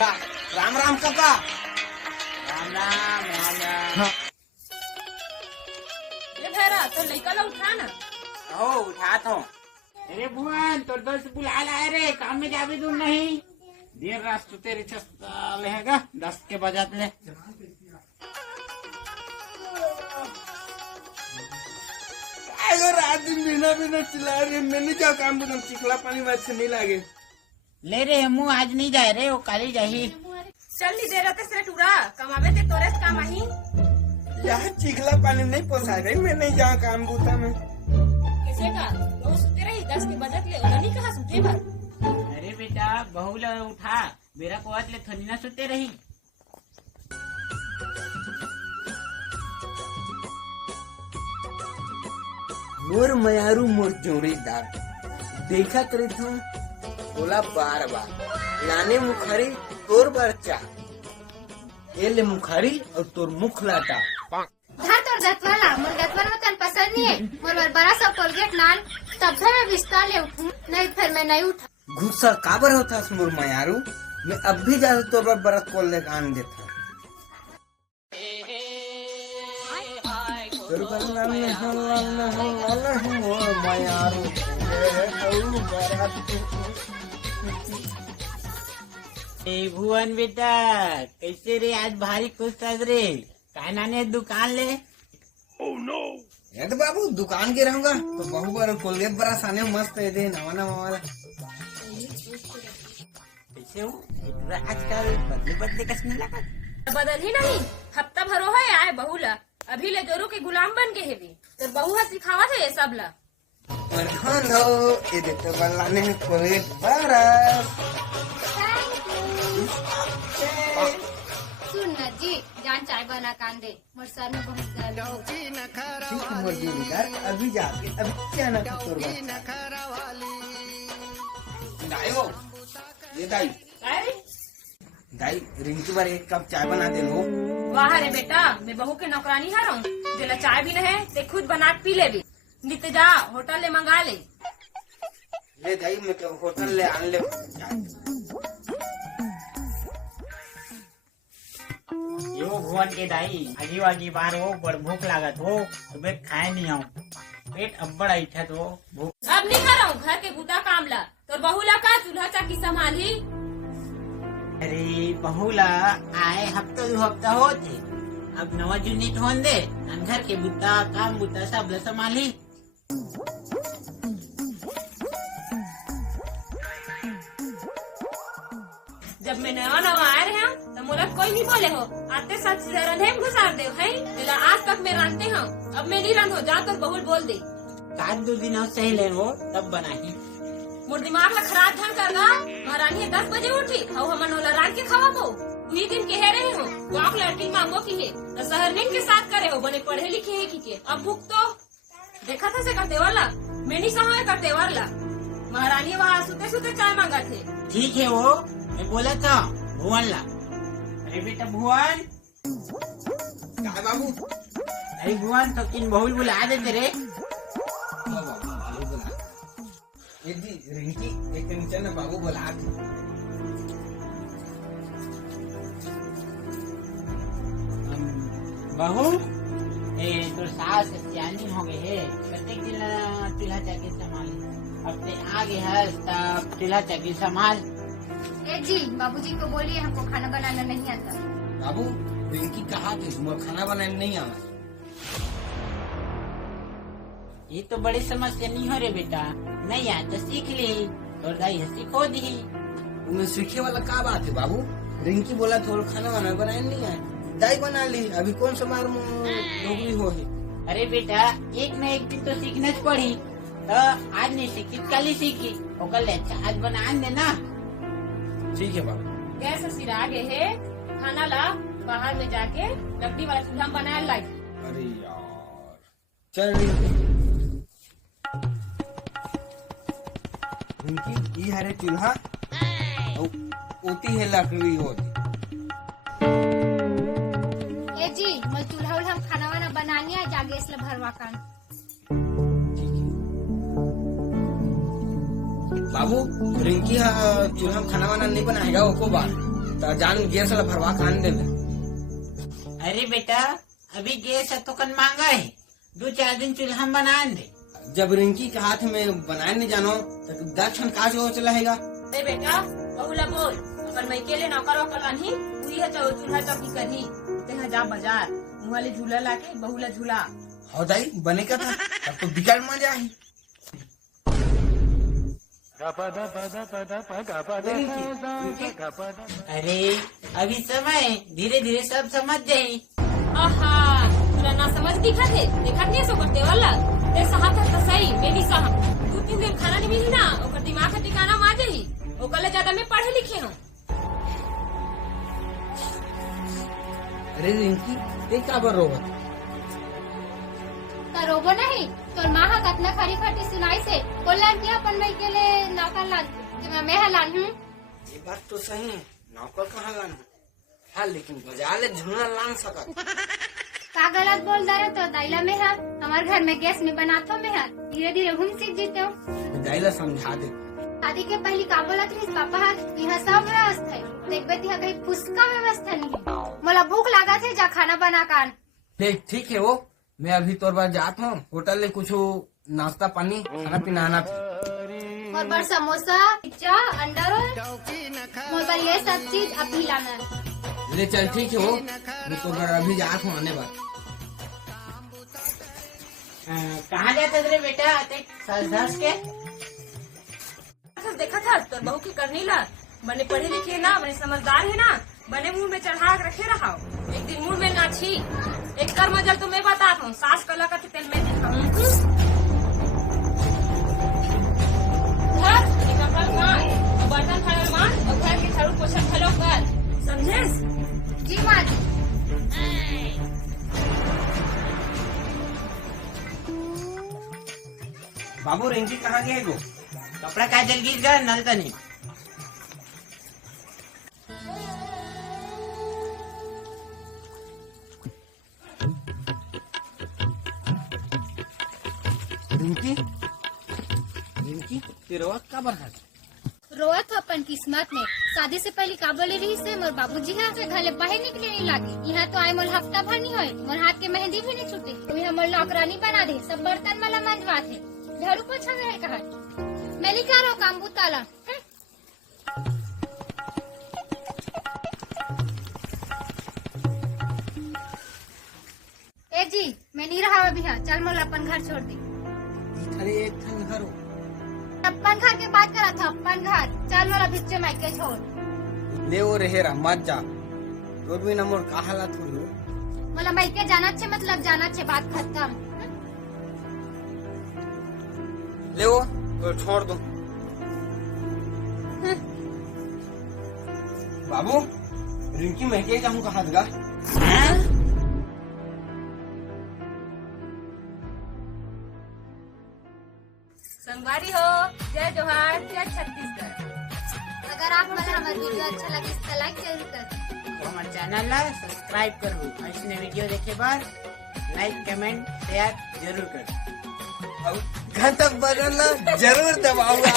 राम राम काका। राम राम राम राम। हाँ। ये भैरा तो लड़का ला उठा ना। हो उठात हो। अरे भुवन तो दोस्त बुला लाए रे, काम में जावे दूर नहीं। देर रात सुते रे लेगा 10 के बजात ले। अगर रात दिन बिना बिना चिल्ला रहे, मैंने क्या काम बोला, चिकला पानी बात से नहीं लागे। ले रे हमू आज नहीं जाए रे, वो काली जाही। चल ली दे रहते से टूरा कमावे ते तोरे से काम आही। यहाँ चिकला पानी नहीं पोसा रही, मैं नहीं जाऊँ काम बूता में। कैसे का वो सुते रही 10 के बजत ले, उन्होंने कहा सुते भर। अरे बेटा बहू ला उठा, मेरा को आज ले थनी ना सुते रही। मोर मयारू मोर जोड़ीदार देखा करे था, बोला बार बार लाने मुखारी तोर बच्चा, ये ले मुखारी और तोर मुख लाटा। धर तोर गतवाला, मोर गतवाला में तन पसंद नहीं है। मोर बड़ा सा कोलगेट लाल, तब से मैं बिस्ता ले उठूं, नहीं फिर मैं नहीं उठा। गुस्सा काबर होता मोर मयारू, मैं अब भी ज्यादा तोर पर बरत कोल ले आन देता। भुवन बेटा कैसे रे, आज भारी खुश था रे। काय नाने दुकान ले। ये तो बाबू दुकान के रहूंगा तो बहु बार कोलगेट बरा साने मस्त है दे नवा नवा वाला। कैसे हो आजकल बदले बदले कसने लगा। बदल ही नहीं, हफ्ता भरो है आए बहू ला, अभी ले जोरू के गुलाम बन के हेवी। तो बहू हा सिखावा थे ये सब ला। और हाँ दो ये देखते बल्ला ने कोलगेट बरा। सुन न जी, जान चाय बना कान दे, मोर सर में बहुत दर्द हो। ठीक मोर जोड़ीदार, अभी जाके अभी क्या ना तोर दाई हो, ये दाई अरे दाई रिंकी बार एक कप चाय बना दे लो। वाह रे बेटा, मैं बहू के नौकरानी हार हूँ, जेला चाय भी नहीं है ते खुद बना के पी ले भी। नित जा होटल ले मंगा ले। ले दाई मैं तो होटल ले आन ले चाय। यो भुवन के दाई अजीब अजीब बार हो, बड़ भूख लागत हो, सुबह खाए नहीं हो, पेट अब्बड़ ऐठत हो भूख। अब नहीं कर रहा हूँ घर के गुदा काम ला, तो बहू ला का चूल्हा चाकी संभाली। अरे बहुला आए हफ्ता 2 हफ्ता होते, अब नवा यूनिट होन दे, घर के बुता काम बुता सब ल संभाली। जब मैं नवा नवा आए रहे हूँ तो मोला कोई नहीं बोले हो, आते साथ सीधा रंधे में घुसार दे है। मेरा आज तक मैं रंधते हूँ, अब मैं नहीं रंधो, जा तो बहुल बोल दे। 1-2 दिन और सही ले हो तब बनाही। मोर दिमाग ला खराब ढंग कर गा। महारानी 10 बजे उठी और हम नोला रान के खावा को वही दिन कह रहे हो, गाँव लड़की मांगो की है तो शहरनीन के साथ करे हो, बने पढ़े लिखे है की के। अब भूख तो देखा था से करते वाला, मैं नहीं सहा करते वाला। महारानी वहाँ सुते सुते चाय मांगा थे। ठीक है वो मैं बोला था भुवन ला। अरे बेटा भुवन, क्या बाबू? अरे भुवन तो किन बहुल बुला देते रे। बाबू बोला ये दी रिंकी एक नीचे ना बाबू बोला बहू ए तो सास सियानी हो गए है, प्रत्येक दिन चूल्हा चाकी संभाल, अब ते आ गए है तब चूल्हा चाकी संभाल। ए जी, बाबूजी को बोलिए हमको खाना बनाना नहीं आता। बाबू रिंकी कहा थी तुम्हें खाना बनाने नहीं आना। ये तो बड़ी समस्या नहीं हो रे बेटा, नहीं आया तो सीख ली, और दाई सीखो दी। तुम्हें सीखे वाला क्या बात है बाबू? रिंकी बोला थोड़ा खाना वाना बनाने नहीं आए, दाई बना ली, अभी कौन सा मार नौकरी हो है। अरे बेटा एक न एक दिन तो सीखना पड़ी, तो आज नहीं सीखी कल ही सीखी, और कल अच्छा आज बना देना। ठीक है बाबू। गैस सिरा आगे है, खाना ला बाहर में जाके लकड़ी वाला चूल्हा में बनाया लाई। अरे यार चल रिंकी ये हरे चूल्हा होती है लकड़ी होती। ए जी, मैं चूल्हा उल्हा में खाना वाना बनानी है, जागे इसलिए भरवा कान। बाबू रिंकी चूल्हा में खाना वाना नहीं बनाएगा वो को बार तो जान गैस वाला भरवा खान दे। अरे बेटा अभी गैस तो कन मांगा है, 2-4 दिन चूल्हा में बना दे। जब रिंकी के हाथ में बनाए नहीं जानो तो 10 क्षण काज हो चलाएगा। अरे बेटा बहुला बोल, अगर मैं अकेले नौकर वोकर लानी हुई है तो चूल्हा चौकी करही ते जा बाजार मुहाले झूला लाके बहुला झूला। हो दाई बने का था तब तो बिगड़ मजा आई। अरे अभी समय, धीरे धीरे सब समझ जाये। आहा तोरा ना समझ दिखा थे, देखा नहीं सो करते वाला ते साहब तो सही मैं भी साहब 2-3 दिन खाना नहीं मिली ना ओकर दिमाग का ठिकाना मा जाही। ओकले ज्यादा मैं पढ़े लिखे हूँ। अरे रिंकी ते का बर रोवत? तो रोबो नहीं तोर माँ हा कतना खरी खटी सुनाई से बोलन कि अपन मैं के लिए नौकर लान कि मैं हलान हूँ। ये बात तो सही है, नौकर कहाँ लाना हाँ, लेकिन बाजार ले झूला लान सकत। का गलत बोल दे तो दाइला में है हमारे घर में गैस में बनातो में है, धीरे धीरे घूम सीख जीते हो। दाइला समझा दे। शादी के पहले का बोलत रही पापा यहाँ सब व्यवस्था है, देखबे ती कहीं फुसका व्यवस्था नहीं है। मोला भूख लगा थे जा खाना बना कर। ठीक है वो, मैं अभी तोर बार जात हूँ होटल ले कुछ नाश्ता पानी खाना पीना आना था। और बार समोसा पिज्जा अंडा रोल मोर बार ये सब चीज अभी लाना। ले चल ठीक है वो, मैं तोर बार अभी जात हूँ आने बार। कहाँ जाते रे बेटा आते सज के? देखा था तो बहू की करनी ला बने पढ़े लिखे ना, बने समझदार है ना, बने मुंह में चढ़ा के रखे रहा। एक दिन मुंह में ना छी एक कर मजल तो मैं बताता हूँ, सास कला का तेल में दिखाऊं। बर्तन फैल मार और घर के झाड़ू पोछा फैलो कर, समझे? जी माँ जी। बाबू रिंकी कहाँ गए गो? कपड़ा का जल गिर गया नल तनी। रिंकी रिंकी तेरे वक्त का बरहा? रोवत हो अपन किस्मत में, शादी से पहले का बोले रही से मोर बाबूजी यहाँ से घर बाहर निकले नहीं लागे। यहाँ तो आए मोर हफ्ता भर नहीं होए, मोर हाथ के मेहंदी भी नहीं छूटे। तुम यहाँ मोर नौकरानी बना दे, सब बर्तन वाला मंजवा थे, झाड़ू पोछा है कहा मैं नहीं कर रहा काम बुताला। ए जी मैं नहीं रहा अभी यहाँ, चल मोर अपन घर छोड़ दे। अरे एक ठन घर हो। अपन घर के बात करा था, अपन घर चल मोर भिच्चे मायके छोड़। ले वो रहेरा मत जा, तो भी ना मोर का हालत हुई हो। मोला मायके जाना छे मतलब जाना छे, बात खत्म। ले वो तो छोड़ दो। बाबू रिंकी मैं के जाऊँ कहा दगा? संगवारी हो जय जोहार जय छत्तीसगढ़। अगर आप मला हमारा वीडियो अच्छा लगे तो लाइक जरूर कर। हमारे चैनल ला सब्सक्राइब करो, ऐसे वीडियो देखे बाद लाइक कमेंट शेयर जरूर कर। घंटा बजन जरूर दबाऊंगा।